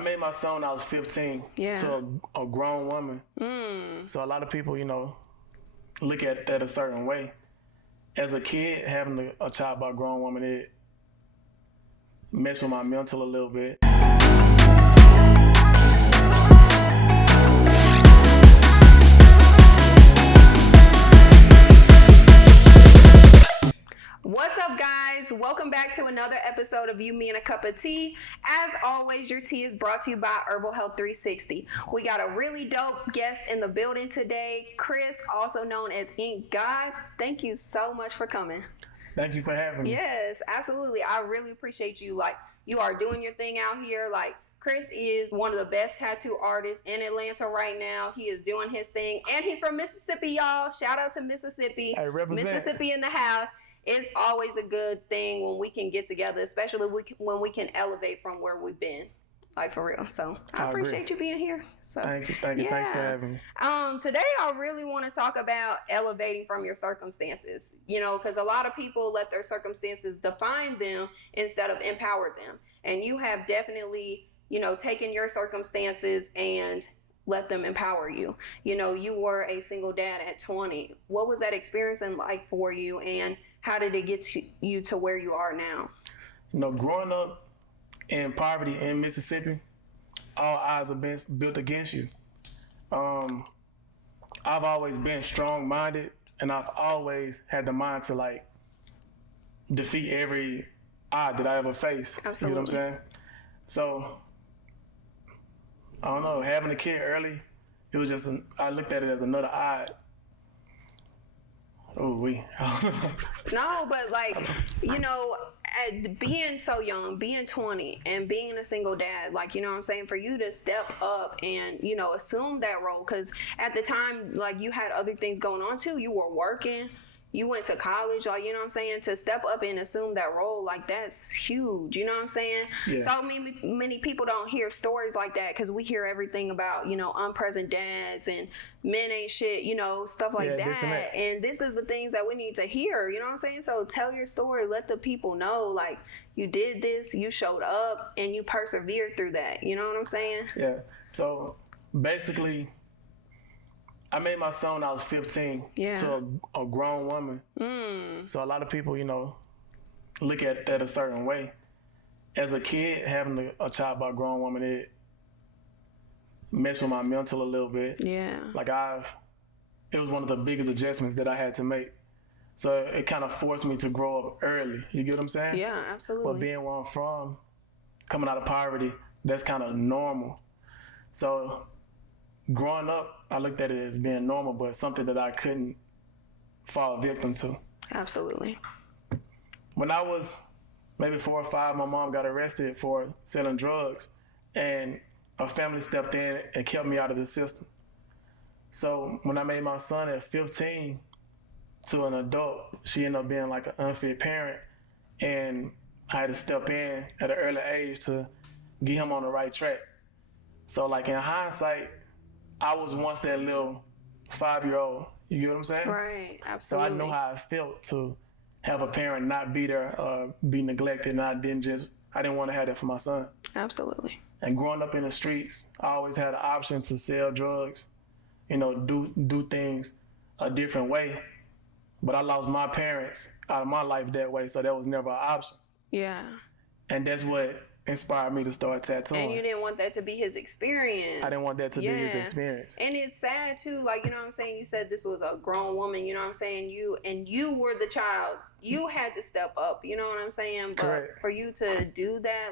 I made my song when I was 15 to a grown woman. So a lot of people, look at that a certain way. As a kid, having a child by a grown woman, it messed with my mental a little bit. What's up, guys? Welcome back to another episode of You, Me, and a Cup of Tea. As always, your tea is brought to you by Herbal Health 360. We got a really dope guest in the building today, Chris, also known as InkGod. Thank you so much for coming. Thank you for having me. Yes, absolutely. I really appreciate you. You are doing your thing out here. Chris is one of the best tattoo artists in Atlanta right now. He is doing his thing, and he's from Mississippi, y'all. Shout out to Mississippi. Hey, represent. Mississippi in the house. It's always a good thing when we can get together, especially when we can elevate from where we've been, for real. So I appreciate you being here. So Thank you. Thanks for having me. Today I really want to talk about elevating from your circumstances, because a lot of people let their circumstances define them instead of empower them. And you have definitely, taken your circumstances and let them empower you. You were a single dad at 20. What was that experience like for you, and how did it get you to where you are now? Growing up in poverty in Mississippi, all odds have been built against you. I've always been strong-minded, and I've always had the mind to defeat every odd that I ever faced. Absolutely. You know what I'm saying? So, I don't know, having a kid early, it was just, I looked at it as another odd. No, but being so young, being 20 and being a single dad, for you to step up and, assume that role, because at the time, you had other things going on too. You were working, you went to college, to step up and assume that role, that's huge, Yeah. So many people don't hear stories like that, because we hear everything about, unpresent dads and men ain't shit, stuff like that. And this is the things that we need to hear, So tell your story, let the people know, you did this, you showed up, and you persevered through that, you know what I'm saying? Yeah, so basically, I made my song when I was 15 to a grown woman. So a lot of people, look at that a certain way. As a kid, having a child by a grown woman, it messed with my mental a little bit. Yeah. It was one of the biggest adjustments that I had to make. So it kind of forced me to grow up early. You get what I'm saying? Yeah, absolutely. But being where I'm from, coming out of poverty, that's kind of normal. So growing up, I looked at it as being normal, but something that I couldn't fall victim to. Absolutely. When I was maybe 4 or 5, my mom got arrested for selling drugs, and a family stepped in and kept me out of the system. So when I made my son at 15 to an adult, she ended up being an unfit parent, and I had to step in at an early age to get him on the right track. So in hindsight, I was once that little 5-year-old. You get what I'm saying? Right, absolutely. So I know how it felt to have a parent not be there, be neglected, and I didn't want to have that for my son. Absolutely. And growing up in the streets, I always had an option to sell drugs, do things a different way. But I lost my parents out of my life that way, so that was never an option. Yeah. And that's what inspired me to start tattooing. And you didn't want that to be his experience. I didn't want that to be his experience. And it's sad too, you said this was a grown woman, you were the child. You had to step up, you know what I'm saying? But Correct. for you to do that,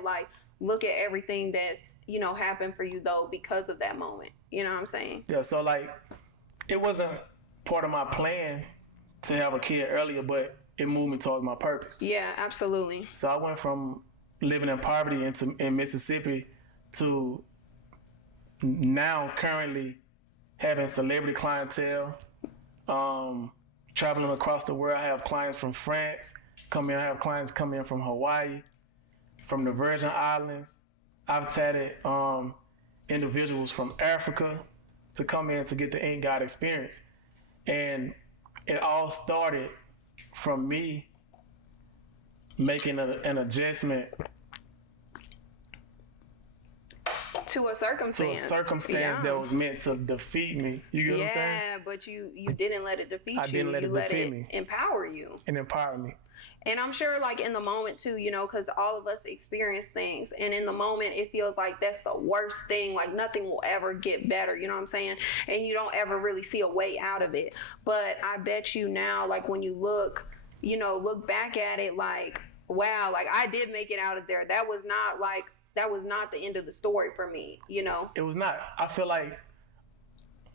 look at everything that's, happened for you though because of that moment. You know what I'm saying? Yeah, so it wasn't part of my plan to have a kid earlier, but it moved me towards my purpose. Yeah, absolutely. So I went from living in poverty in Mississippi to now currently having celebrity clientele, traveling across the world. I have clients from France come in. I have clients come in from Hawaii, from the Virgin Islands. I've tatted individuals from Africa to come in to get the InkGod experience. And it all started from me making an adjustment To a circumstance. That was meant to defeat me. You get what I'm saying? Yeah, but you didn't let it defeat you. I didn't let it defeat me. Empower you. And empower me. And I'm sure, like, in the moment too, you know, because all of us experience things, and in the moment it feels like that's the worst thing, like nothing will ever get better, you know what I'm saying? And you don't ever really see a way out of it. But I bet you now, like, when you look back at it, like, wow, like, I did make it out of there. That was not the end of the story for me, you know? It was not. I feel like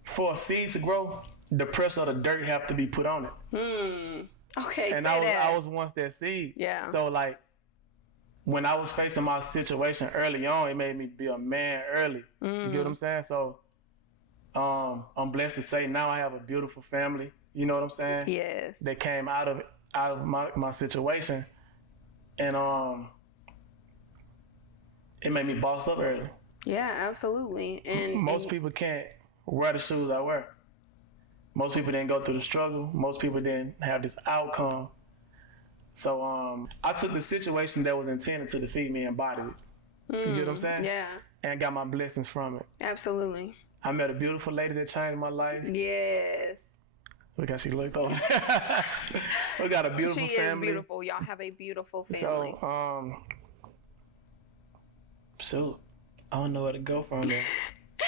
for a seed to grow, the pressure of the dirt have to be put on it. Okay, and I was once that seed. Yeah. So, like, when I was facing my situation early on, it made me be a man early. You get what I'm saying? So, I'm blessed to say now I have a beautiful family. You know what I'm saying? Yes. That came out of my situation, and it made me boss up early. Yeah, absolutely. And most people can't wear the shoes I wear. Most people didn't go through the struggle. Most people didn't have this outcome. So I took the situation that was intended to defeat me and embodied it. You get what I'm saying? Yeah. And got my blessings from it. Absolutely. I met a beautiful lady that changed my life. Yes. Look how she looked over. We got a beautiful family. She is beautiful. Y'all have a beautiful family. So, shoot, I don't know where to go from there,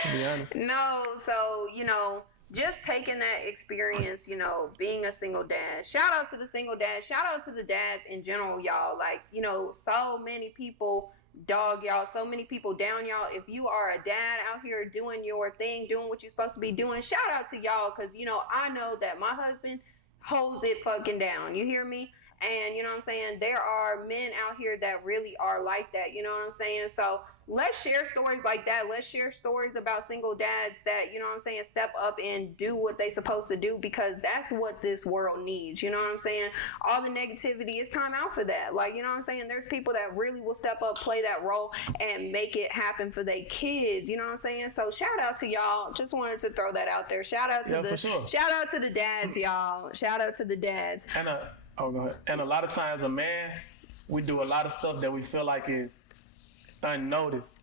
to be honest. No, so, you know, just taking that experience, you know, being a single dad. Shout out to the single dads. Shout out to the dads in general, y'all. Like, you know, so many people dog y'all, so many people down y'all. If you are a dad out here doing your thing, doing what you're supposed to be doing, shout out to y'all, because, you know, I know that my husband holds it fucking down. You hear me? And, you know what I'm saying, there are men out here that really are like that, you know what I'm saying? So let's share stories like that. Let's share stories about single dads that, you know what I'm saying, step up and do what they supposed to do, because that's what this world needs, you know what I'm saying? All the negativity, it's time out for that. Like, you know what I'm saying, there's people that really will step up, play that role, and make it happen for their kids, you know what I'm saying? So shout out to y'all. Just wanted to throw that out there. Shout out to shout out to the dads, y'all. Shout out to the dads. And go ahead. And a lot of times, a man, we do a lot of stuff that we feel like is unnoticed,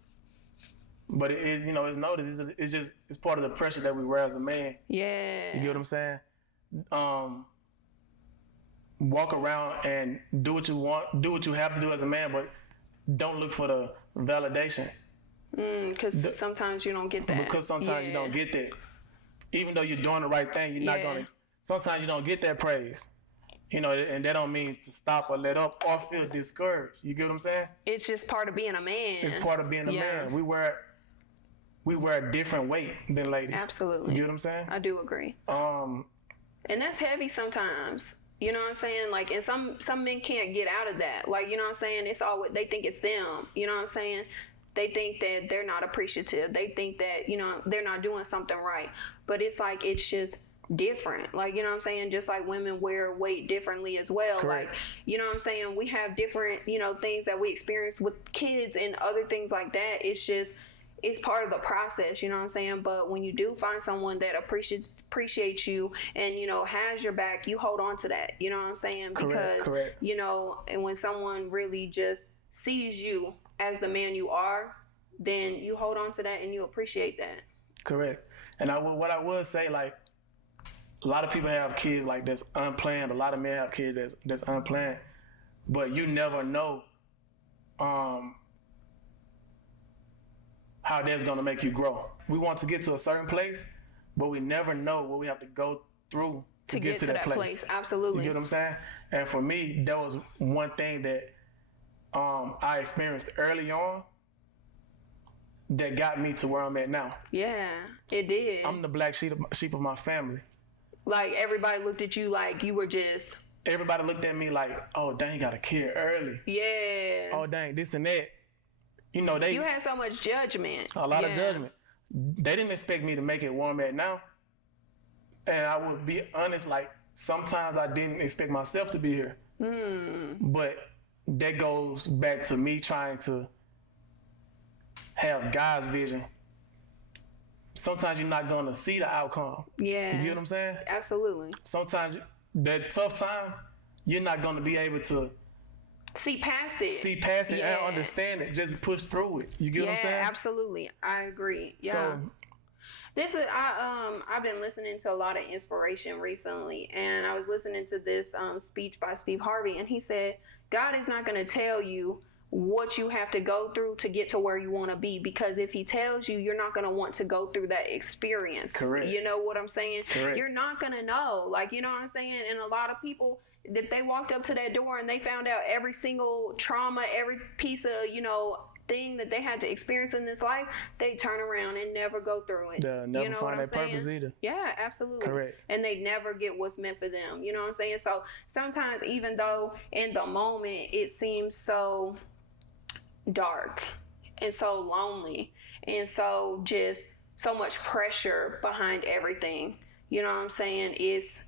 but it is, you know, it's noticed. It's part of the pressure that we wear as a man. Yeah. You get what I'm saying? Walk around and do what you want, do what you have to do as a man, but don't look for the validation. Because sometimes you don't get that. Because sometimes you don't get that. Even though you're doing the right thing, you're not gonna. Sometimes you don't get that praise. You know, and that don't mean to stop or let up or feel discouraged. You get what I'm saying? It's just part of being a man. It's part of being a man. We wear a different weight than ladies. Absolutely. You get what I'm saying? I do agree. And that's heavy sometimes. You know what I'm saying? Like, and some men can't get out of that. Like, you know what I'm saying? It's all, they think it's them. You know what I'm saying? They think that they're not appreciative. They think that, you know, they're not doing something right. But it's like, it's just different. Like, you know what I'm saying? Just like women wear weight differently as well. Correct. Like, you know what I'm saying? We have different, you know, things that we experience with kids and other things like that. It's just, it's part of the process, you know what I'm saying? But when you do find someone that appreciates you and, you know, has your back, you hold on to that, you know what I'm saying? Because, you know, and when someone really just sees you as the man you are, then you hold on to that and you appreciate that. Correct. And what I would say, like, a lot of people have kids like that's unplanned. A lot of men have kids that's unplanned, but you never know how that's gonna make you grow. We want to get to a certain place, but we never know what we have to go through to get to that place. Absolutely. You get what I'm saying? And for me, that was one thing that I experienced early on that got me to where I'm at now. Yeah, it did. I'm the black sheep of my family. Like, everybody looked at you like you were just... Everybody looked at me like, oh, dang, you got a kid early. Yeah. Oh, dang, this and that. You know, You had so much judgment. A lot of judgment. They didn't expect me to make it where I'm at now. And I would be honest, like, sometimes I didn't expect myself to be here. But that goes back to me trying to have God's vision. Sometimes you're not going to see the outcome. Yeah. You get what I'm saying? Absolutely. Sometimes that tough time, you're not going to be able to see past it. See past it and understand it. Just push through it. You get what I'm saying? Yeah, absolutely. I agree. Yeah. So, This is I've been listening to a lot of inspiration recently, and I was listening to this speech by Steve Harvey, and he said God is not going to tell you what you have to go through to get to where you want to be, because if he tells you, you're not going to want to go through that experience. Correct. You know what I'm saying? Correct. You're not going to know, like, you know what I'm saying? And a lot of people, if they walked up to that door and they found out every single trauma, every piece of, you know, thing that they had to experience in this life, they turn around and never go through it. Never you know find their purpose either. Yeah, absolutely. Correct. And they never get what's meant for them. You know what I'm saying? So sometimes, even though in the moment it seems so dark and so lonely and so just so much pressure behind everything, you know what I'm saying, it's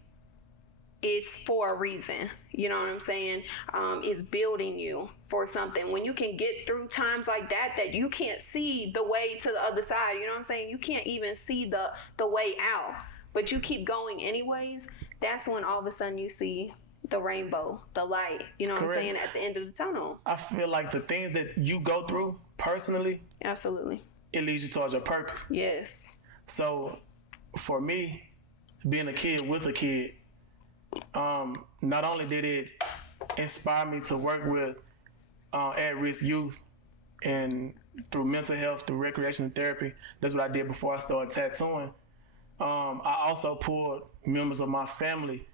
for a reason. You know what I'm saying? It's building you for something. When you can get through times like that you can't see the way to the other side, you know what I'm saying? You can't even see the way out, but you keep going anyways, that's when all of a sudden you see the rainbow, the light, you know what Correct. I'm saying, at the end of the tunnel. I feel like the things that you go through personally, Absolutely. it leads you towards your purpose. Yes. So for me, being a kid with a kid, not only did it inspire me to work with at-risk youth and through mental health, through recreational therapy, that's what I did before I started tattooing. I also pulled members of my family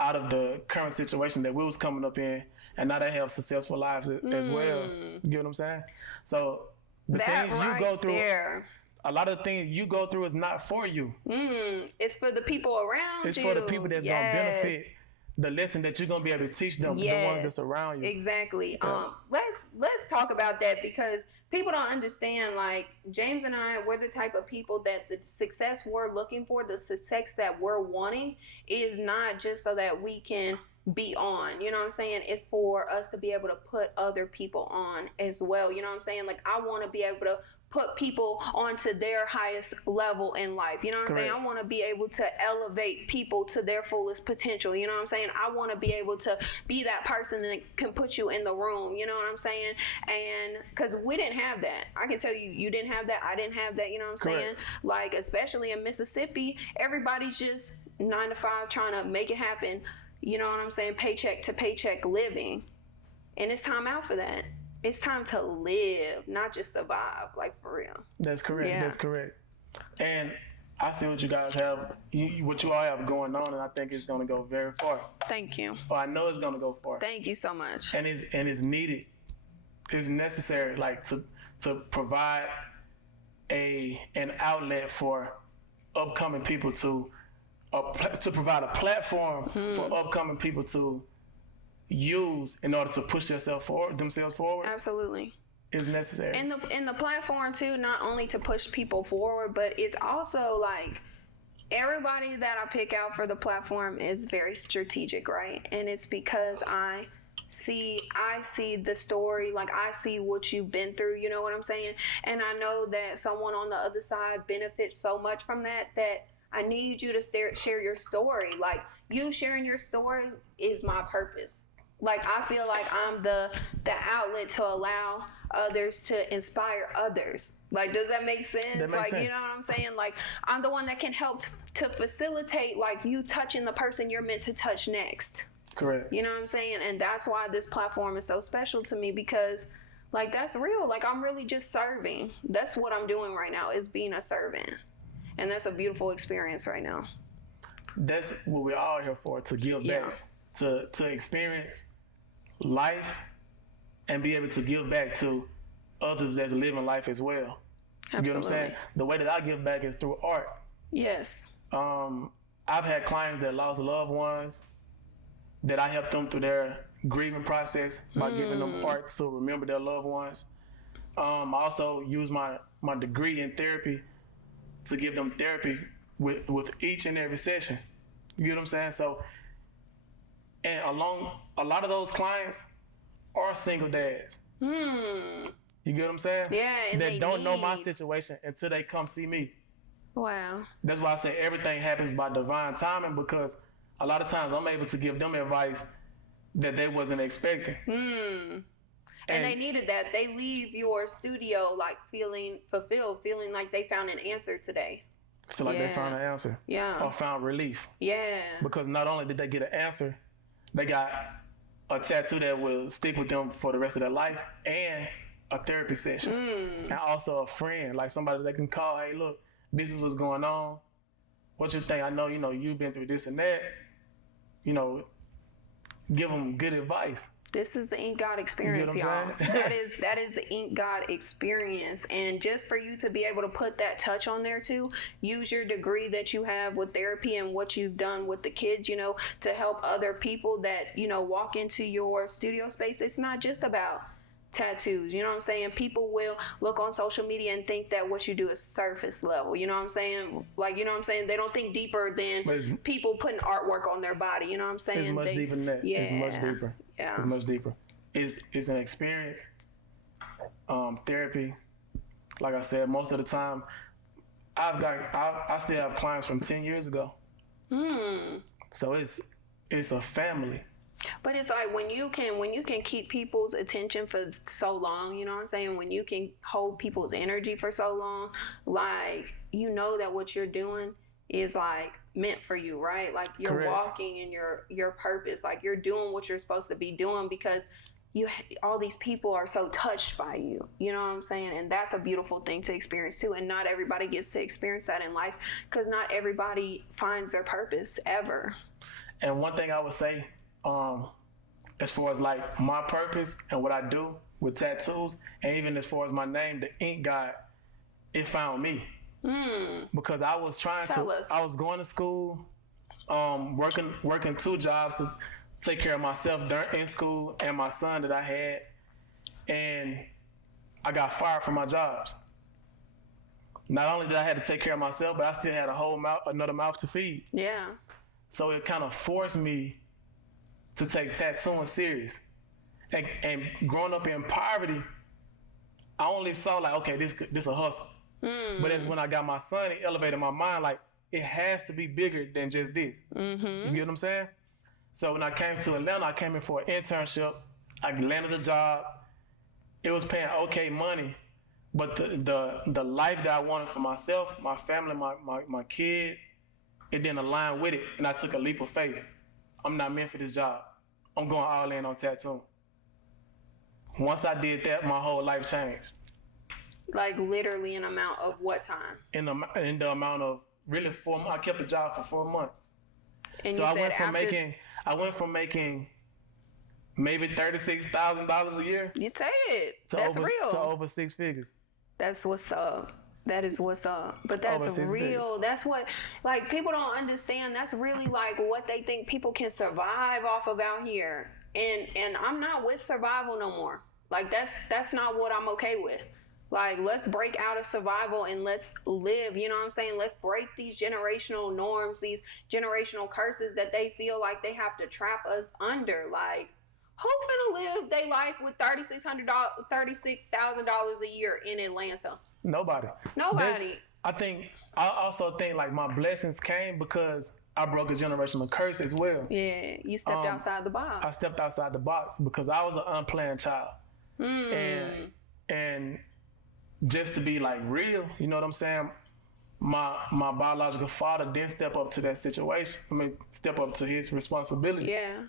out of the current situation that we was coming up in, and now they have successful lives as well. You get what I'm saying? So the That things you right go through, there. a lot of the things you go through is not for you. It's for the people around you. It's for the people that's Yes. gonna benefit the lesson that you're gonna be able to teach them, the ones that's around you. Exactly. Yeah. Let's talk about that, because people don't understand, like, James and I, we're the type of people that the success we're looking for, the success that we're wanting, is not just so that we can be on, you know what I'm saying? It's for us to be able to put other people on as well, you know what I'm saying? Like, I want to be able to put people onto their highest level in life, you know what I'm saying? I want to be able to elevate people to their fullest potential, you know what I'm saying? I want to be able to be that person that can put you in the room, you know what I'm saying? And because we didn't have that. I can tell you, you didn't have that, I didn't have that, you know what I'm saying? Like, especially in Mississippi, everybody's just 9 to 5 trying to make it happen, you know what I'm saying? Paycheck to paycheck living. And it's time out for that. It's time to live, not just survive, like, for real. That's correct. Yeah. That's correct. And I see what you guys have, what you all have going on, and I think it's going to go very far. Thank you. Or I know it's going to go far. Thank you so much. And it's needed. It's necessary, like, to provide an outlet for upcoming people to provide a platform for upcoming people to use in order to push themselves forward. Absolutely. Is necessary. And the platform too, not only to push people forward, but it's also like everybody that I pick out for the platform is very strategic, right? And it's because I see the story, like, I see what you've been through, you know what I'm saying? And I know that someone on the other side benefits so much from that I need you to share your story. Like, you sharing your story is my purpose. Like, I feel like I'm the outlet to allow others to inspire others. Like, does that make sense? That makes like, sense. you know what I'm saying? Like, I'm the one that can help to facilitate, like, you touching the person you're meant to touch next. Correct. You know what I'm saying? And that's why this platform is so special to me, because, like, that's real. Like, I'm really just serving. That's what I'm doing right now, is being a servant. And that's a beautiful experience right now. That's what we're all here for, to give back, to experience life and be able to give back to others that's living life as well. Absolutely. You know what I'm saying? The way that I give back is through art. Yes. I've had clients that lost loved ones, that I helped them through their grieving process by giving them art to remember their loved ones. I also use my degree in therapy to give them therapy with each and every session. You get what I'm saying? So, and along a lot of those clients are single dads. You get what I'm saying? Yeah, and That they don't know my need- situation until they come see me. Wow. That's why I say everything happens by divine timing, because a lot of times I'm able to give them advice that they wasn't expecting. And they needed that. They leave your studio like feeling fulfilled, feeling like they found an answer today. Feel like they found an answer. Yeah. Or found relief. Yeah. Because not only did they get an answer, they got a tattoo that will stick with them for the rest of their life, and a therapy session. And also a friend, like somebody they can call, hey, look, this is what's going on. What you think? I know, you've been through this and that. Give them good advice. This is the Ink.God experience, y'all. that is the Ink.God experience. And just for you to be able to put that touch on there too, use your degree that you have with therapy and what you've done with the kids, to help other people that, walk into your studio space. It's not just about tattoos, you know what I'm saying? People will look on social media and think that what you do is surface level, you know what I'm saying? Like, you know what I'm saying? They don't think deeper than people putting artwork on their body, you know what I'm saying? It's much deeper than that. Yeah. It's much deeper. Yeah. It's much deeper. It's an experience. Therapy, like I said, most of the time, I still have clients from 10 years ago. So it's a family. But it's like when you can keep people's attention for so long, you know what I'm saying? When you can hold people's energy for so long, like, that what you're doing is like meant for you, right? Like you're Correct. walking in your purpose, like you're doing what you're supposed to be doing because all these people are so touched by you, you know what I'm saying? And that's a beautiful thing to experience too. And not everybody gets to experience that in life because not everybody finds their purpose ever. And one thing I would say, as far as like my purpose and what I do with tattoos, and even as far as my name, the InkGod, it found me. Because I was I was going to school, working 2 jobs to take care of myself in school and my son that I had, and I got fired from my jobs. Not only did I have to take care of myself, but I still had another mouth to feed. Yeah. So it kind of forced me to take tattooing serious. And growing up in poverty, I only saw like, okay, this a hustle. But that's when I got my son, it elevated my mind, like it has to be bigger than just this. You get what I'm saying? So when I came to Atlanta, I came in for an internship. I landed a job. It was paying okay money, but the life that I wanted for myself, my family, my kids, it didn't align with it. And I took a leap of faith. I'm not meant for this job. I'm going all in on tattooing. Once I did that, my whole life changed. Like literally an amount of what time? In the amount of really 4 months. I kept the job for 4 months. And so I went from making maybe $36,000 a year. You say it. That's real. To over 6 figures. That's what's up. That is what's up. But that's real. That's what, like, people don't understand. That's really like what they think people can survive off of out here. And I'm not with survival no more. Like that's not what I'm okay with. Like, let's break out of survival and let's live, you know what I'm saying? Let's break these generational norms, these generational curses that they feel like they have to trap us under. Like, who finna live their life with $36,000 a year in Atlanta? Nobody. I also think like my blessings came because I broke a generational curse as well. Yeah, you stepped outside the box. I stepped outside the box because I was an unplanned child. And just to be like real, you know what I'm saying? My biological father didn't step up to that situation. I mean, step up to his responsibility. Yeah.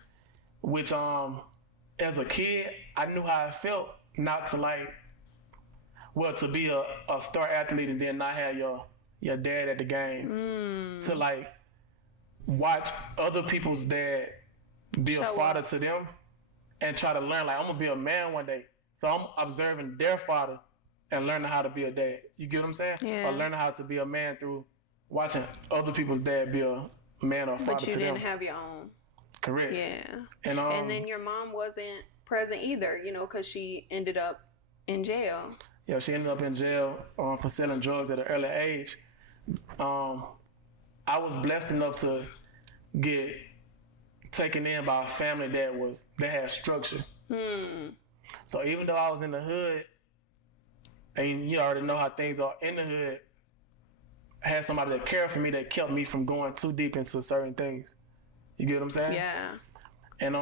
Which as a kid, I knew how it felt not to to be a star athlete and then not have your dad at the game. To like watch other people's dad be a father to them and try to learn, like, I'm gonna be a man one day. So I'm observing their father and learning how to be a dad. You get what I'm saying? Yeah. Or learning how to be a man through watching other people's dad be a man or a father to them. But you didn't have your own. Correct. Yeah. And then your mom wasn't present either, you know, because she ended up in jail. Yeah, she ended up in jail for selling drugs at an early age. I was blessed enough to get taken in by a family that had structure. So even though I was in the hood, and you already know how things are in the hood, I had somebody that cared for me that kept me from going too deep into certain things. You get what I'm saying? Yeah. And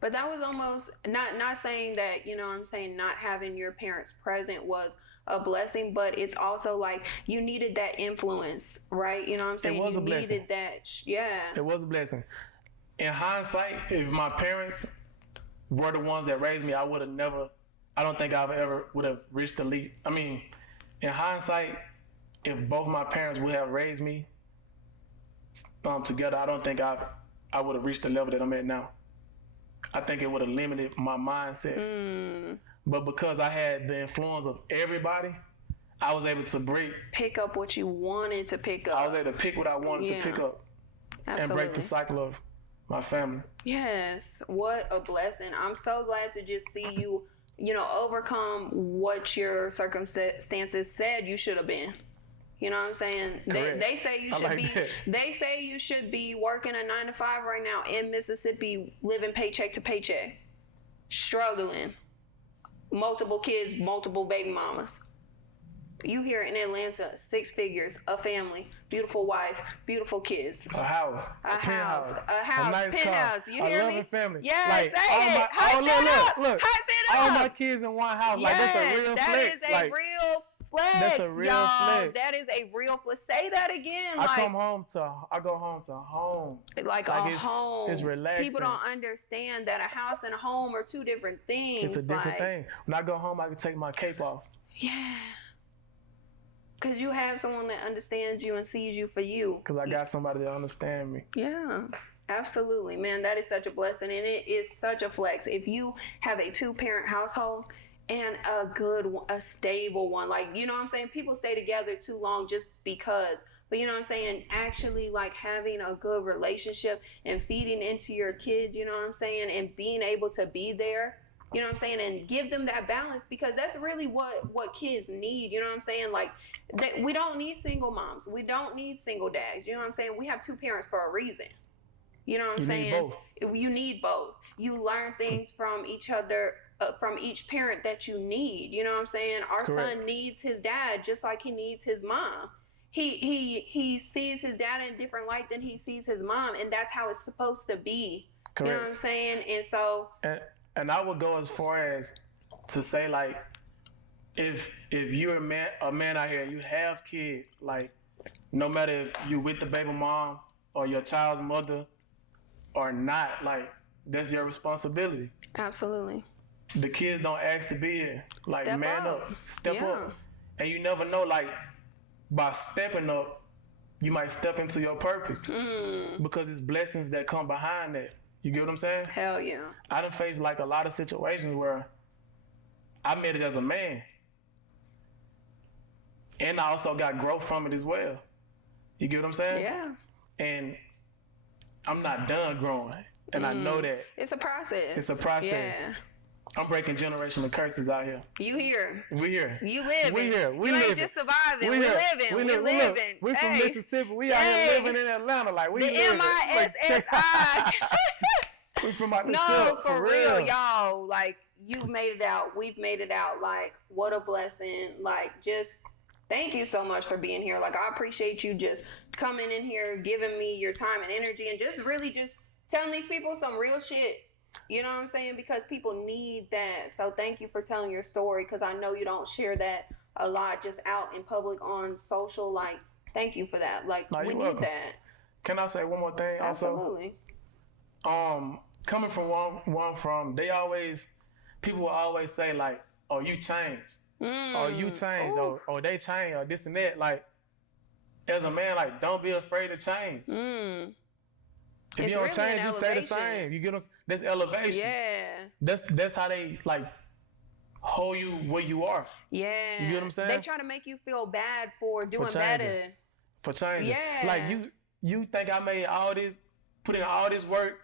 But that was almost not saying that, you know what I'm saying, not having your parents present was a blessing, but it's also like you needed that influence, right? You know what I'm saying? It was a blessing. Needed that, yeah. It was a blessing. In hindsight, if my parents were the ones that raised me, I would have never, I don't think I ever would have reached the leap. I mean, in hindsight, if both my parents would have raised me together, I don't think I would have reached the level that I'm at now. I think it would have limited my mindset. But because I had the influence of everybody, I was able to pick up what you wanted to pick up. I was able to pick what I wanted to pick up. Absolutely. And break the cycle of my family. Yes, what a blessing. I'm so glad to just see you, you know, overcome what your circumstances said you should have been. You know what I'm saying? They say you should they say you should be working a 9 to 5 right now in Mississippi, living paycheck to paycheck, struggling, multiple kids, multiple baby mamas. You here in Atlanta, 6 figures, a family, beautiful wife, beautiful kids, a house, a nice penthouse. You hear me? A loving family. Yes, like, say it. Hype it up. Look, Hype it up. All my kids in one house. Like that's a real flex. That is a real flex. That's a real flex. That is a real flex. Say that again. I go home to home. Like a home. It's relaxing. People don't understand that a house and a home are 2 different things. It's a different thing. When I go home, I can take my cape off. Yeah. Because you have someone that understands you and sees you for you. Because I got somebody that understands me. Yeah, absolutely. Man, that is such a blessing. And it is such a flex. If you have a 2-parent household and a stable one, like, you know what I'm saying? People stay together too long just because. But you know what I'm saying? Actually, like, having a good relationship and feeding into your kids, you know what I'm saying? And being able to be there. You know what I'm saying? And give them that balance, because that's really what kids need. You know what I'm saying? Like, we don't need single moms. We don't need single dads. You know what I'm saying? We have 2 parents for a reason. You know what I'm saying? Need both. You need both. You learn things from each other, from each parent that you need. You know what I'm saying? Our Correct. son needs his dad just like he needs his mom. He sees his dad in a different light than he sees his mom, and that's how it's supposed to be. Correct. You know what I'm saying? And so... And I would go as far as to say, like, if you're a man out here and you have kids, like, no matter if you with the baby mom or your child's mother or not, like, that's your responsibility. Absolutely. The kids don't ask to be here. Like, step up. And you never know, like, by stepping up, you might step into your purpose. Because it's blessings that come behind that. You get what I'm saying? Hell yeah. I done faced like a lot of situations where I made it as a man. And I also got growth from it as well. You get what I'm saying? Yeah. And I'm not done growing. And I know that. It's a process. It's a process. Yeah. I'm breaking generational curses out here. You here. We here. You living. We here. We you living. Ain't just surviving. We living. We living. Look, we from Mississippi. We out here living in Atlanta. Like we the living. MISSI. We from out the No, for real, y'all. Like, you've made it out. We've made it out. Like, what a blessing. Like, just thank you so much for being here. Like, I appreciate you just coming in here, giving me your time and energy, and just really just telling these people some real shit. You know what I'm saying? Because people need that. So thank you for telling your story, because I know you don't share that a lot just out in public on social. Like, thank you for that. Like, we need that. Can I say one more thing also? Absolutely. Coming from one from, people will always say, like, oh, you changed. Or you changed. Or they changed, or this and that. Like, as a man, like, don't be afraid to change. If you don't change, you stay the same. You get them. That's elevation. Yeah. That's how they, like, hold you where you are. Yeah. You get what I'm saying? They try to make you feel bad for doing better. For changing. Yeah. Like, you think I made all this, put in all this work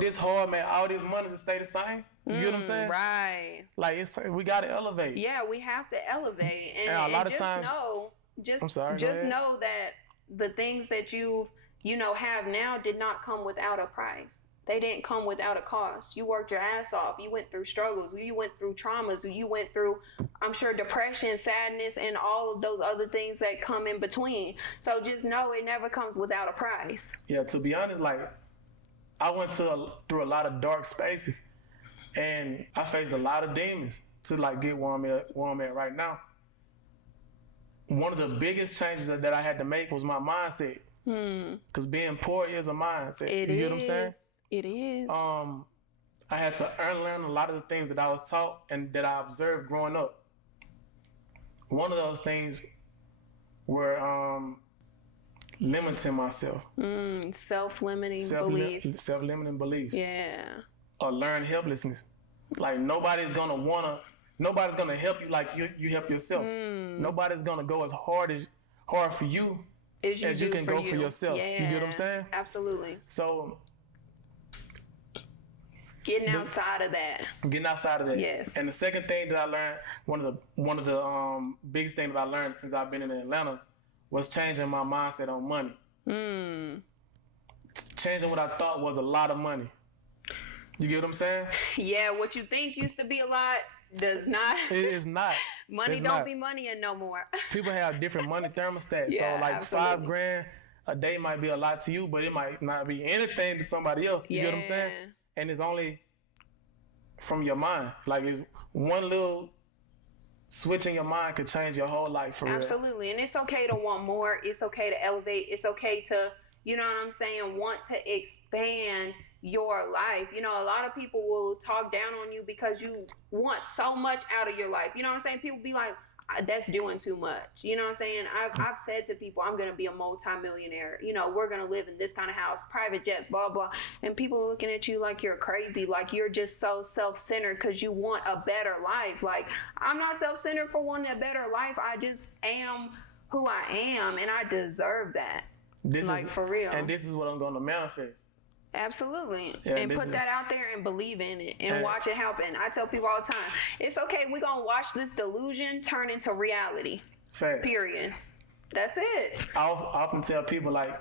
this hard, made all this money to stay the same? You get what I'm saying? Right. Like, we got to elevate. Yeah, we have to elevate. And a lot of just times, know that the things that you have now did not come without a price. They didn't come without a cost. You worked your ass off. You went through struggles. You went through traumas. You went through, I'm sure, depression, sadness, and all of those other things that come in between. So just know it never comes without a price. Yeah, to be honest, like, I went through a lot of dark spaces, and I faced a lot of demons to like get where I'm at right now. One of the biggest changes that I had to make was my mindset. Because being poor is a mindset. You get what I'm saying? It is. I had to unlearn a lot of the things that I was taught and that I observed growing up. One of those things were limiting myself. Self-limiting beliefs. Self-limiting beliefs. Yeah. Or learned helplessness. Like nobody's gonna help you like you help yourself. Nobody's gonna go as hard for you as you can go for yourself. Yeah. You get what I'm saying? Absolutely. So getting outside of that. Yes. And the second thing that I learned, one of the biggest things that I learned since I've been in Atlanta was changing my mindset on money. Changing what I thought was a lot of money. You get what I'm saying? Yeah, what you think used to be a lot does not. It is not. Money don't be moneying no more. People have different money thermostats. Yeah, so like absolutely. $5,000 a day might be a lot to you, but it might not be anything to somebody else. You get what I'm saying? And it's only from your mind. Like it's one little switch in your mind could change your whole life for real. Absolutely. And it's okay to want more. It's okay to elevate. It's okay to, you know what I'm saying, want to expand your life. You know, a lot of people will talk down on you because you want so much out of your life. You know what I'm saying? People be like, that's doing too much. You know what I'm saying? I've said to people, I'm going to be a multimillionaire. You know, we're going to live in this kind of house, private jets, blah, blah. And people are looking at you like you're crazy, like you're just so self-centered because you want a better life. Like, I'm not self-centered for wanting a better life. I just am who I am, and I deserve that. For real. And this is what I'm going to manifest. Absolutely. Yeah, and put that out there and believe in it and watch it happen. I tell people all the time, it's okay. We're going to watch this delusion turn into reality. Fact. Period. That's it. I often tell people, like,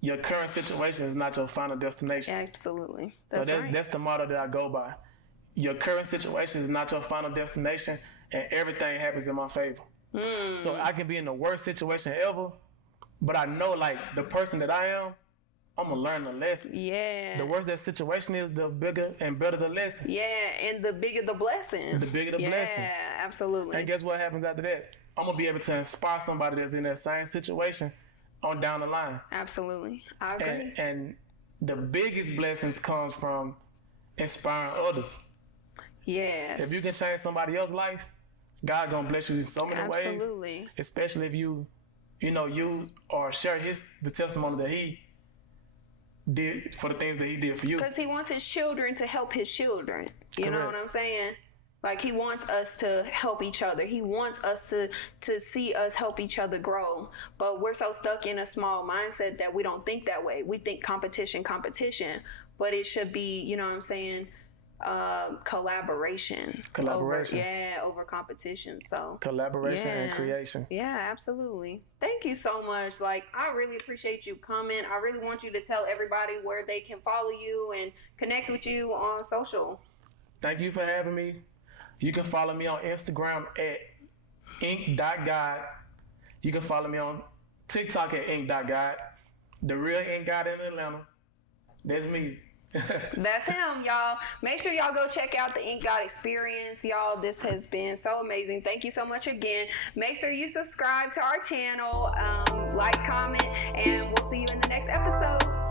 your current situation is not your final destination. Absolutely. That's the motto that I go by. Your current situation is not your final destination, and everything happens in my favor. So I can be in the worst situation ever, but I know, like, the person that I am, I'm going to learn the lesson. Yeah. The worse that situation is, the bigger and better the lesson. Yeah, and the bigger the blessing. The bigger the blessing. Yeah, absolutely. And guess what happens after that? I'm going to be able to inspire somebody that's in that same situation on down the line. Absolutely. I agree. And the biggest blessings comes from inspiring others. Yes. If you can change somebody else's life, God going to bless you in so many ways. Absolutely. Especially if you or share the testimony that he did for the things that he did for you. Because he wants his children to help his children. You know what I'm saying? Like, he wants us to help each other. He wants us to see us help each other grow. But we're so stuck in a small mindset that we don't think that way. We think competition. But it should be, you know what I'm saying, collaboration. Over competition. So collaboration and creation. Yeah, absolutely. Thank you so much. Like, I really appreciate you coming. I really want you to tell everybody where they can follow you and connect with you on social. Thank you for having me. You can follow me on Instagram at ink.God. You can follow me on TikTok at ink.God. The real InkGod in Atlanta. That's me. That's him, y'all. Make sure y'all go check out the InkGod experience, y'all. This has been so amazing. Thank you so much again. Make sure you subscribe to our channel, like, comment, and we'll see you in the next episode.